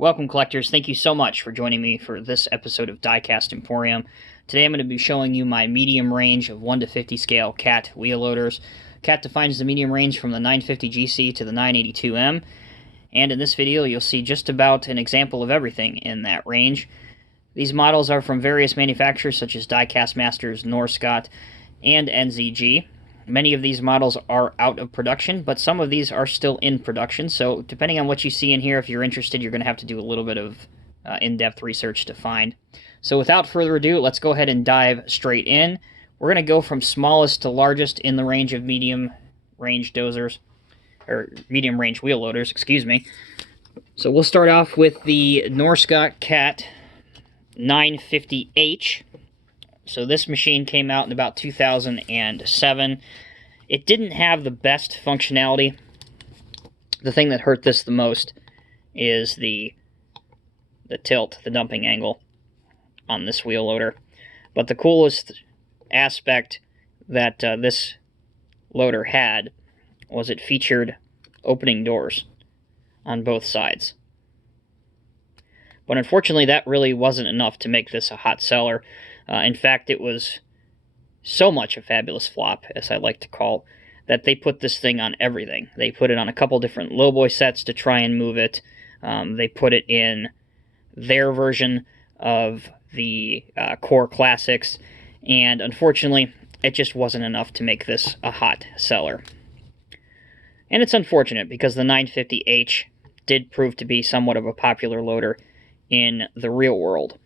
Welcome, collectors. Thank you so much for joining me for this episode of Diecast Emporium. Today I'm going to be showing you my medium range of 1 to 50 scale CAT wheel loaders. CAT defines the medium range from the 950 GC to the 982M, and in this video you'll see just about an example of everything in that range. These models are from various manufacturers such as Diecast Masters, Norscot, and NZG. Many of these models are out of production, but some of these are still in production, so depending on what you see in here, if you're interested, you're going to have to do a little bit of in-depth research to find. So without further ado, let's go ahead and dive straight in. We're going to go from smallest to largest in the range of medium range dozers, or medium range wheel loaders, excuse me. So we'll start off with the Norscot CAT 950H. So this machine came out in about 2007. It didn't have the best functionality. The thing that hurt this the most is the tilt, the dumping angle on this wheel loader. But the coolest aspect that this loader had was it featured opening doors on both sides. But unfortunately, that really wasn't enough to make this a hot seller. In fact, it was so much a fabulous flop, as I like to call, that they put this thing on everything. They put it on a couple different lowboy sets to try and move it. They put it in their version of the Core Classics, and unfortunately, it just wasn't enough to make this a hot seller. And it's unfortunate, because the 950H did prove to be somewhat of a popular loader in the real world.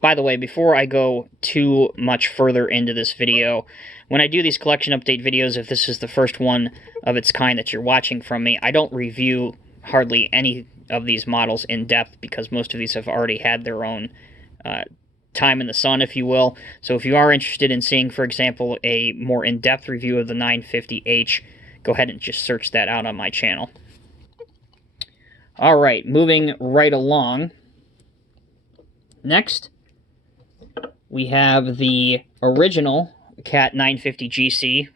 By the way, before I go too much further into this video, when I do these collection update videos, if this is the first one of its kind that you're watching from me, I don't review hardly any of these models in depth because most of these have already had their own time in the sun, if you will. So if you are interested in seeing, for example, a more in-depth review of the 950H, go ahead and just search that out on my channel. Alright, moving right along. Next, we have the original CAT 950 GC.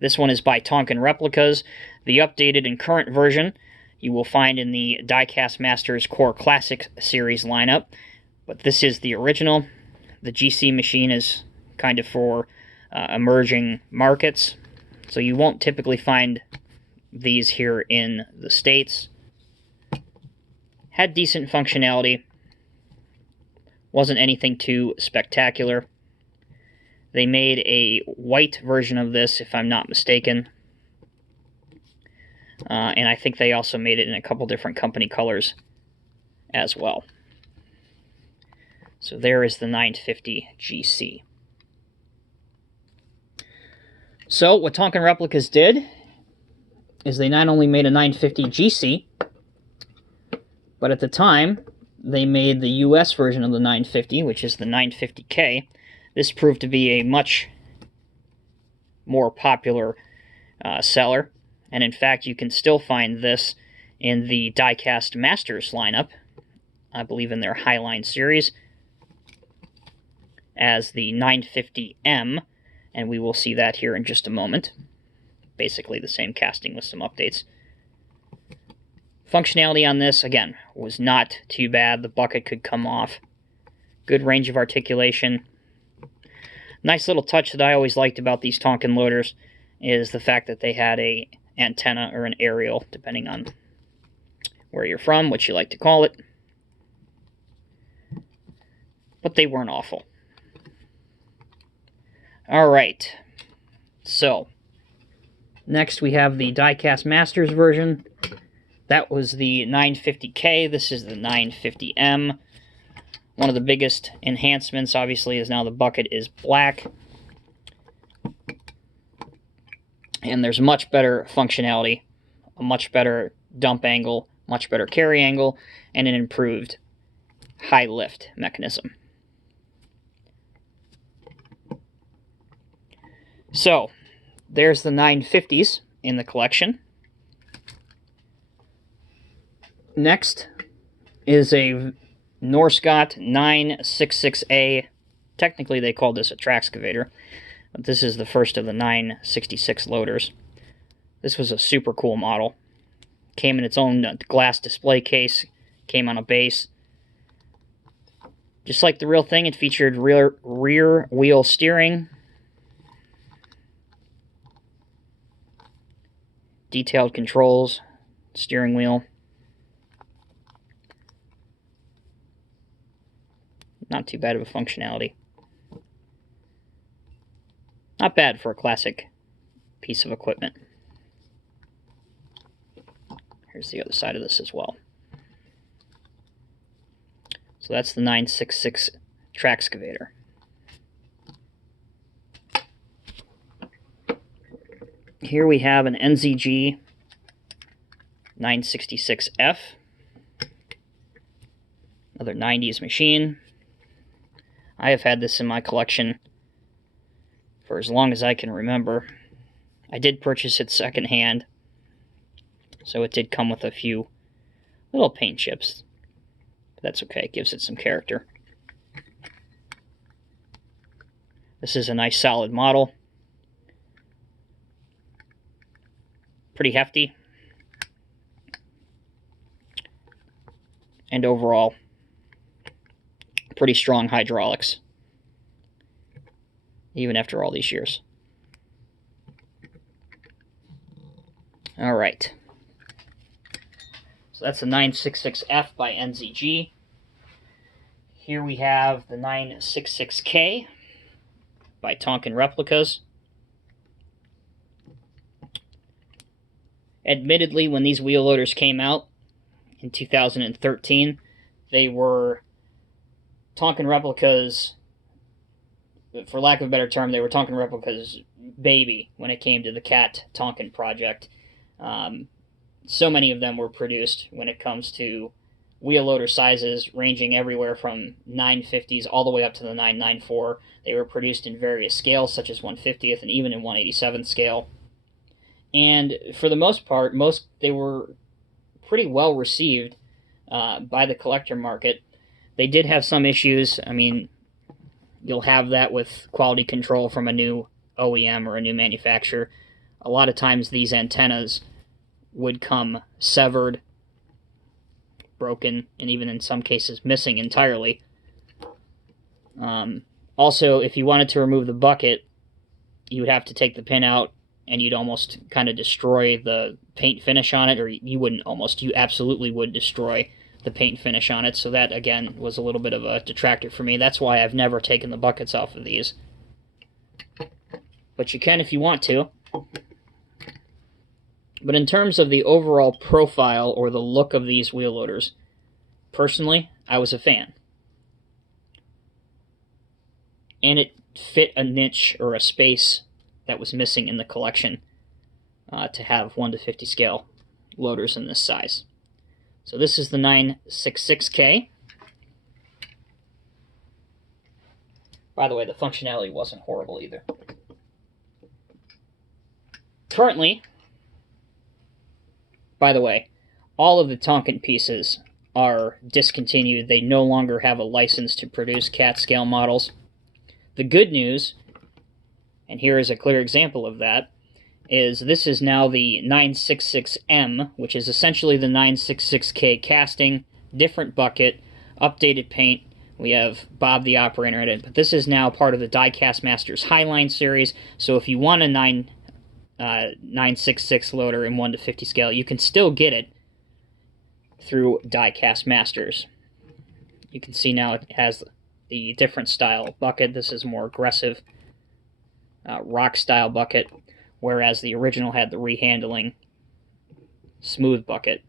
This one is by Tonkin Replicas. The updated and current version you will find in the Diecast Masters Core Classic series lineup. But this is the original. The GC machine is kind of for emerging markets, so you won't typically find these here in the States. Had decent functionality. Wasn't anything too spectacular. They made a white version of this, if I'm not mistaken. And I think they also made it in a couple different company colors as well. So there is the 950 GC. So what Tonkin Replicas did is they not only made a 950 GC, but at the time, they made the US version of the 950, which is the 950K. This proved to be a much more popular seller, and in fact, you can still find this in the Diecast Masters lineup, I believe in their Highline series, as the 950M, and we will see that here in just a moment. Basically the same casting with some updates. Functionality on this, again, was not too bad. The bucket could come off. Good range of articulation. Nice little touch that I always liked about these Tonkin loaders is the fact that they had a antenna or an aerial, depending on where you're from, what you like to call it. But they weren't awful. Alright, so next we have the Diecast Masters version. That was the 950K. This is the 950M. One of the biggest enhancements, obviously, is now the bucket is black. And there's much better functionality, a much better dump angle, much better carry angle, and an improved high lift mechanism. So, there's the 950s in the collection. Next is a Norscot 966A. Technically, they called this a Traxcavator, but this is the first of the 966 loaders. This was a super cool model. Came in its own glass display case. Came on a base. Just like the real thing, it featured rear wheel steering. Detailed controls. Steering wheel. Not too bad of a functionality. Not bad for a classic piece of equipment. Here's the other side of this as well. So that's the 966 Traxcavator. Here we have an NZG 966F. Another 90s machine. I have had this in my collection for as long as I can remember. I did purchase it secondhand, so it did come with a few little paint chips. But that's okay, it gives it some character. This is a nice solid model. Pretty hefty. And overall, pretty strong hydraulics, even after all these years. All right. So that's the 966F by NZG. Here we have the 966K by Tonkin Replicas. Admittedly, when these wheel loaders came out in 2013, they were Tonkin Replicas, for lack of a better term, they were Tonkin Replicas' baby when it came to the CAT Tonkin project. So many of them were produced when it comes to wheel loader sizes, ranging everywhere from 950s all the way up to the 994. They were produced in various scales, such as 150th and even in 187th scale. And for the most part, they were pretty well received by the collector market. They did have some issues. I mean, you'll have that with quality control from a new OEM or a new manufacturer. A lot of times these antennas would come severed, broken, and even in some cases missing entirely. Also, if you wanted to remove the bucket, you would have to take the pin out, and you'd almost kind of destroy the paint finish on it, or you wouldn't almost, you absolutely would destroy the paint finish on it. So that, again, was a little bit of a detractor for me. That's why I've never taken the buckets off of these. But you can if you want to. But in terms of the overall profile or the look of these wheel loaders, personally, I was a fan. And it fit a niche or a space that was missing in the collection to have 1 to 50 scale loaders in this size. So this is the 966K. By the way, the functionality wasn't horrible either. Currently, by the way, all of the Tonkin pieces are discontinued. They no longer have a license to produce CAT scale models. The good news, and here is a clear example of that, is this is now the 966M, which is essentially the 966K casting, different bucket, updated paint. We have Bob the operator in it, but this is now part of the Diecast Masters Highline series, so if you want a 966 loader in 1 to 50 scale, you can still get it through Diecast Masters. You can see now it has the different style bucket. This is more aggressive rock style bucket, whereas the original had the rehandling smooth bucket.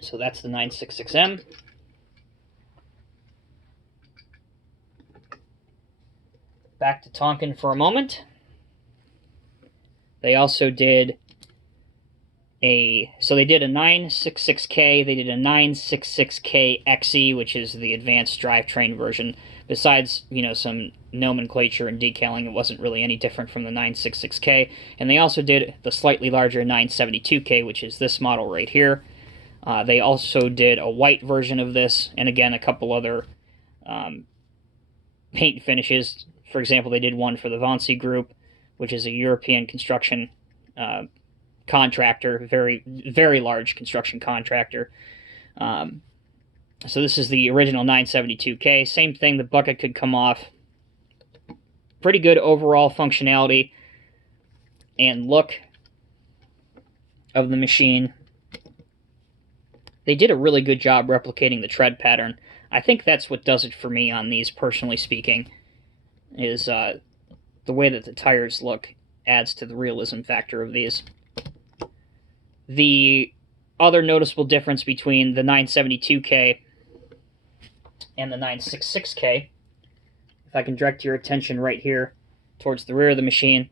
So that's the 966M. Back to Tonkin for a moment. They also did they did a 966K, they did a 966K XE, which is the advanced drivetrain version. Besides, some nomenclature and decaling, it wasn't really any different from the 966K. And they also did the slightly larger 972K, which is this model right here. They also did a white version of this, and again, a couple other paint finishes. For example, they did one for the Vansy Group, which is a European construction contractor, very, very large construction contractor. So this is the original 972K. Same thing, the bucket could come off. Pretty good overall functionality and look of the machine. They did a really good job replicating the tread pattern. I think that's what does it for me on these, personally speaking, is the way that the tires look adds to the realism factor of these. The other noticeable difference between the 972K and the 966K, if I can direct your attention right here towards the rear of the machine,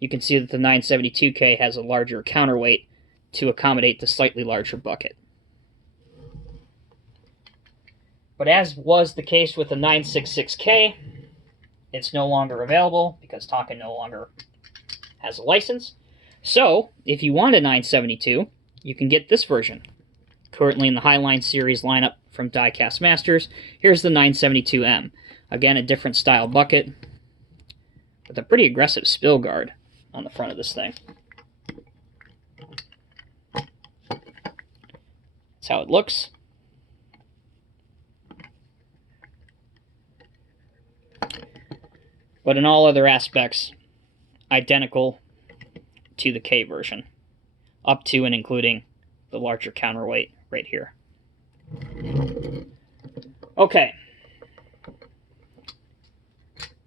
you can see that the 972K has a larger counterweight to accommodate the slightly larger bucket. But as was the case with the 966K, it's no longer available because Tonka no longer has a license. So, if you want a 972, you can get this version. Currently in the Highline series lineup from Diecast Masters, here's the 972M. Again, a different style bucket with a pretty aggressive spill guard on the front of this thing. That's how it looks. But in all other aspects, identical to the K version, up to and including the larger counterweight right here. Okay.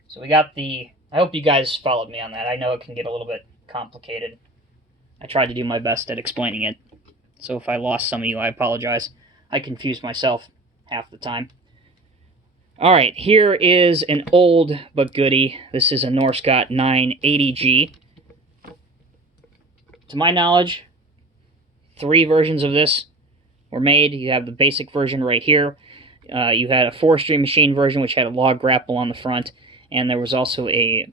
So we got the... I hope you guys followed me on that. I know it can get a little bit complicated. I tried to do my best at explaining it. So if I lost some of you, I apologize. I confuse myself half the time. Alright, here is an old but goodie. This is a Norscot 980G. To my knowledge, 3 versions of this were made. You have the basic version right here. You had a forestry machine version, which had a log grapple on the front. And there was also a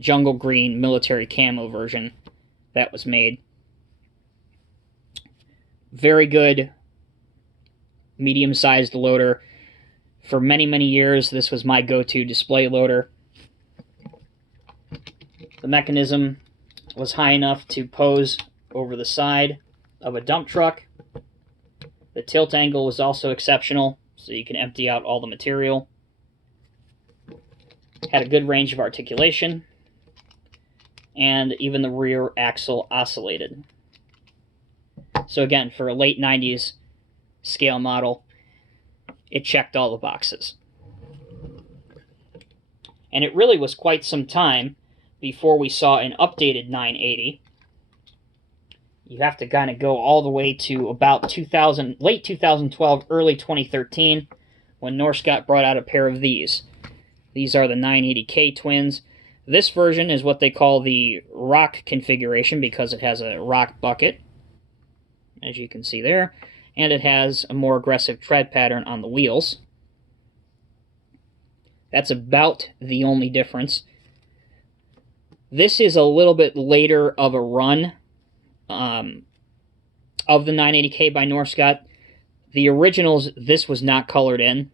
jungle green military camo version that was made. Very good medium-sized loader. For many, many years, this was my go-to display loader. The mechanism was high enough to pose over the side of a dump truck. The tilt angle was also exceptional, so you can empty out all the material. Had a good range of articulation, and even the rear axle oscillated. So again, for a late 90s scale model, it checked all the boxes. And it really was quite some time before we saw an updated 980. You have to kind of go all the way to about late 2012, early 2013, when Norscot brought out a pair of these. These are the 980K twins. This version is what they call the rock configuration because it has a rock bucket, as you can see there, and it has a more aggressive tread pattern on the wheels. That's about the only difference. This is a little bit later of a run of the 980K by Norscot. The originals, this was not colored in.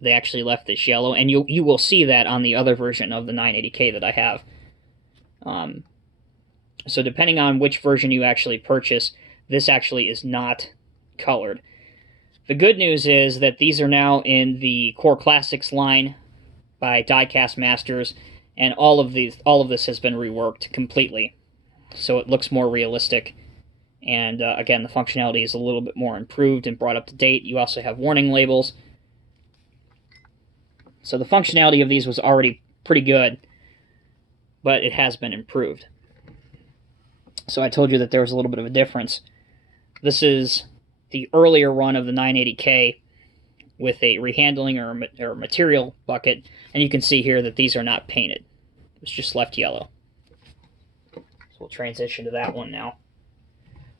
They actually left this yellow, and you will see that on the other version of the 980K that I have. So depending on which version you actually purchase, this actually is not colored. The good news is that these are now in the Core Classics line by Diecast Masters, and all of this has been reworked completely, so it looks more realistic. And again, the functionality is a little bit more improved and brought up to date. You also have warning labels. So the functionality of these was already pretty good, but it has been improved. So I told you that there was a little bit of a difference. This is the earlier run of the 980K with a rehandling or material bucket, and you can see here that these are not painted. It's just left yellow. So we'll transition to that one now.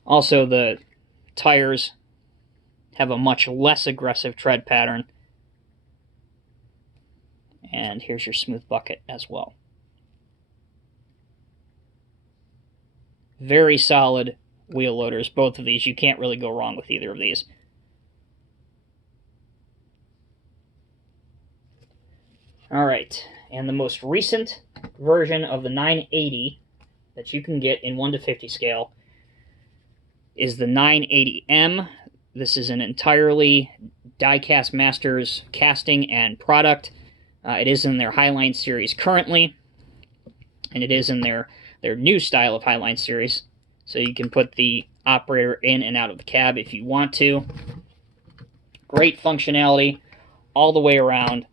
Also, the tires have a much less aggressive tread pattern. And here's your smooth bucket as well. Very solid wheel loaders, both of these. You can't really go wrong with either of these. Alright, and the most recent version of the 980 that you can get in 1 to 50 scale is the 980M. This is an entirely Diecast Masters casting and product. It is in their Highline series currently, and it is in their new style of Highline series. So you can put the operator in and out of the cab if you want to. Great functionality all the way around.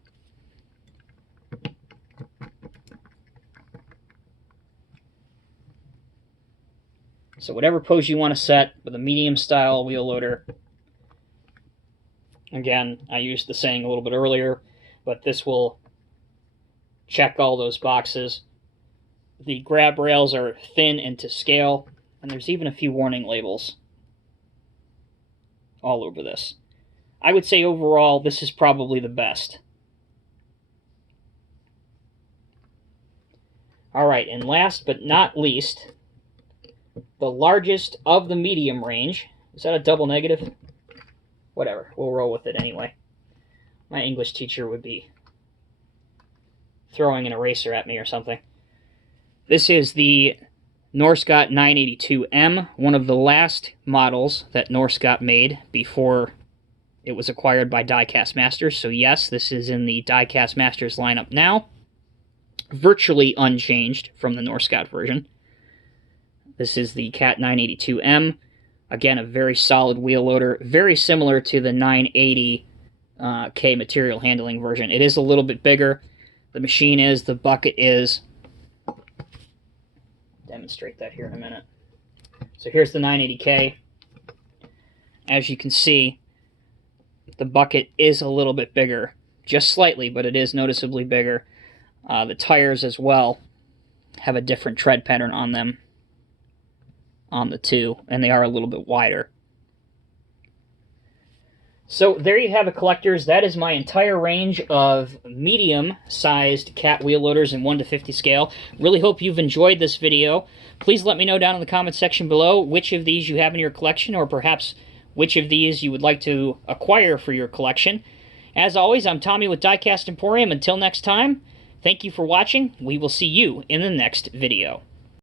So whatever pose you want to set with a medium style wheel loader. Again, I used the saying a little bit earlier, but this will check all those boxes. The grab rails are thin and to scale, and there's even a few warning labels all over this. I would say overall, this is probably the best. Alright, and last but not least, the largest of the medium range. Is that a double negative? Whatever, we'll roll with it anyway. My English teacher would be throwing an eraser at me or something. This is the Norscot 982M, one of the last models that Norscot made before it was acquired by Diecast Masters. So yes, this is in the Diecast Masters lineup now. Virtually unchanged from the Norscot version. This is the Cat 982M. Again, a very solid wheel loader, very similar to the 980K material handling version. It is a little bit bigger. The machine is, the bucket is. Demonstrate that here in a minute. So here's the 980K. As you can see, the bucket is a little bit bigger. Just slightly, but it is noticeably bigger. The tires as well have a different tread pattern on them on the two, and they are a little bit wider. So there you have it, collectors. That is my entire range of medium-sized Cat wheel loaders in 1 to 50 scale. Really hope you've enjoyed this video. Please let me know down in the comment section below which of these you have in your collection, or perhaps which of these you would like to acquire for your collection. As always, I'm Tommy with Diecast Emporium. Until next time, thank you for watching. We will see you in the next video.